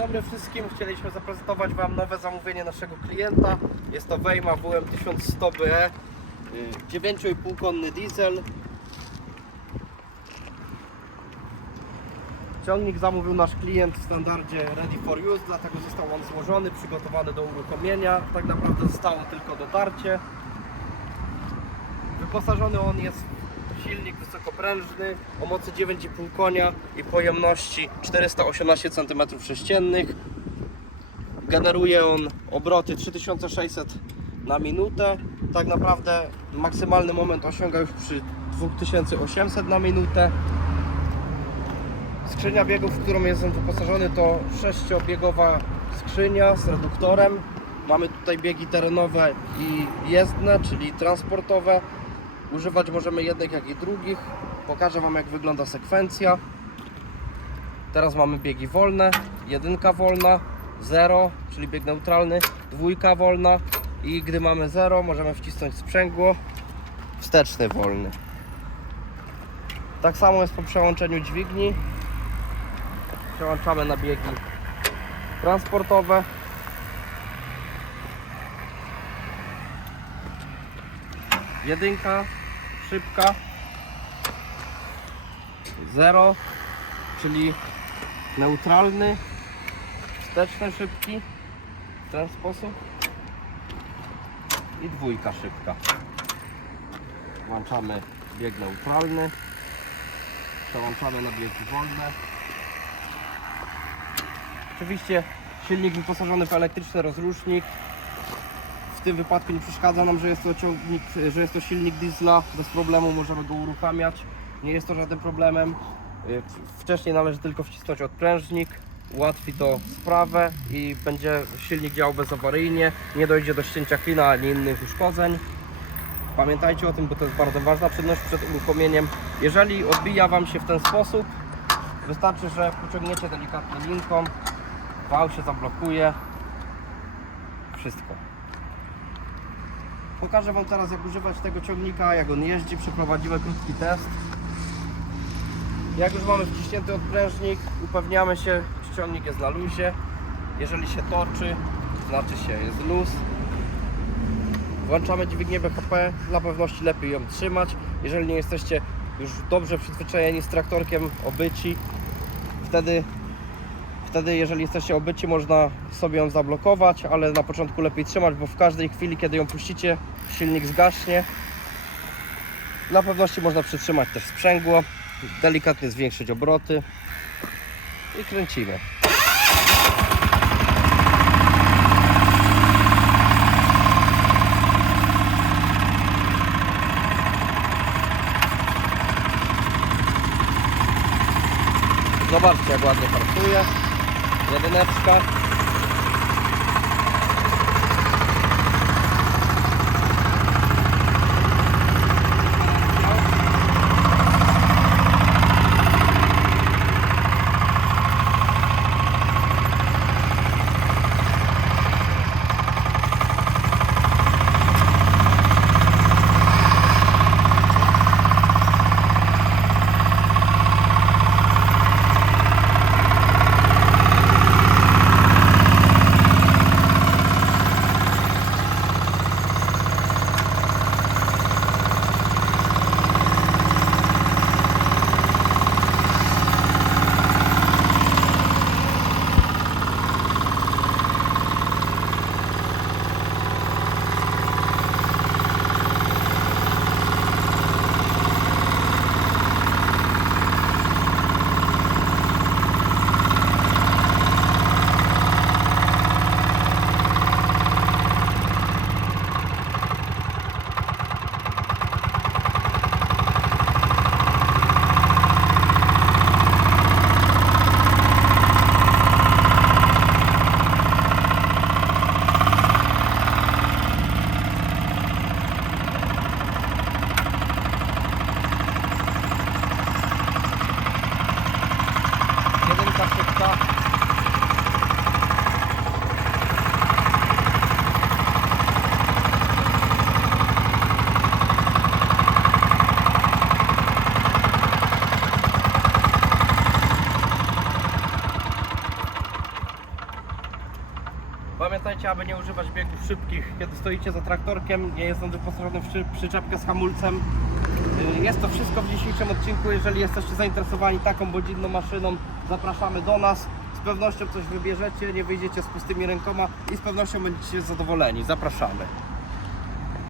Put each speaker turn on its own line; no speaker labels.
dobry wszystkim. Chcieliśmy zaprezentować Wam nowe zamówienie naszego klienta. Jest to Wejma WM 1100BE, y, 9,5 konny diesel. Ciągnik zamówił nasz klient w standardzie Ready for Use, dlatego został on złożony, przygotowany do uruchomienia. Tak naprawdę zostało tylko dotarcie. Wyposażony on jest w silnik wysokoprężny o mocy 9,5 konia i pojemności 418 cm3. Generuje on obroty 3600 na minutę. Tak naprawdę maksymalny moment osiąga już przy 2800 na minutę. Skrzynia biegów, w którą jest on wyposażony to sześciobiegowa skrzynia z reduktorem. Mamy tutaj biegi terenowe i jezdne, czyli transportowe. Używać możemy jednych jak i drugich. Pokażę Wam jak wygląda sekwencja. Teraz mamy biegi wolne, jedynka wolna, zero, czyli bieg neutralny, dwójka wolna i gdy mamy zero możemy wcisnąć sprzęgło, wsteczny wolny. Tak samo jest po przełączeniu dźwigni. Przełączamy na biegi transportowe. Jedynka, szybka. Zero, czyli neutralny, wsteczny, szybki w ten sposób. I dwójka szybka. Włączamy bieg neutralny. Przełączamy na biegi wolne. Oczywiście silnik wyposażony w elektryczny rozrusznik. W tym wypadku nie przeszkadza nam, że jest to ciągnik, że jest to silnik diesla. Bez problemu możemy go uruchamiać. Nie jest to żadnym problemem. Y, Wcześniej należy tylko wcisnąć odprężnik. Ułatwi to sprawę i będzie silnik działał bezawaryjnie. Nie dojdzie do ścięcia klina ani innych uszkodzeń. Pamiętajcie o tym, bo to jest bardzo ważna czynność przed uruchomieniem. Jeżeli odbija Wam się w ten sposób, wystarczy, że pociągniecie delikatnie linką, wał się zablokuje. Wszystko. Pokażę Wam teraz jak używać tego ciągnika, jak on jeździ. Przeprowadzimy krótki test. Jak już mamy wciśnięty odprężnik, upewniamy się, czy ciągnik jest na luzie. Jeżeli się toczy, znaczy się jest luz. Włączamy dźwignię BHP, dla pewności lepiej ją trzymać. Jeżeli nie jesteście już dobrze przyzwyczajeni z traktorkiem obyci, wtedy, wtedy jeżeli jesteście obyci, można sobie ją zablokować, ale na początku lepiej trzymać, bo w każdej chwili, kiedy ją puścicie, silnik zgaśnie. Dla pewności można przytrzymać też sprzęgło, delikatnie zwiększyć obroty i kręcimy. Zobaczcie jak ładnie pracuje. Is that enough, Scott? Pamiętajcie, aby nie używać biegów szybkich, kiedy stoicie za traktorkiem. Nie jest on wyposażony w przy- przyczepkę z hamulcem. Y, Jest to wszystko w dzisiejszym odcinku. Jeżeli jesteście zainteresowani taką bądź inną maszyną, zapraszamy do nas. Z pewnością coś wybierzecie, nie wyjdziecie z pustymi rękoma i z pewnością będziecie zadowoleni. Zapraszamy.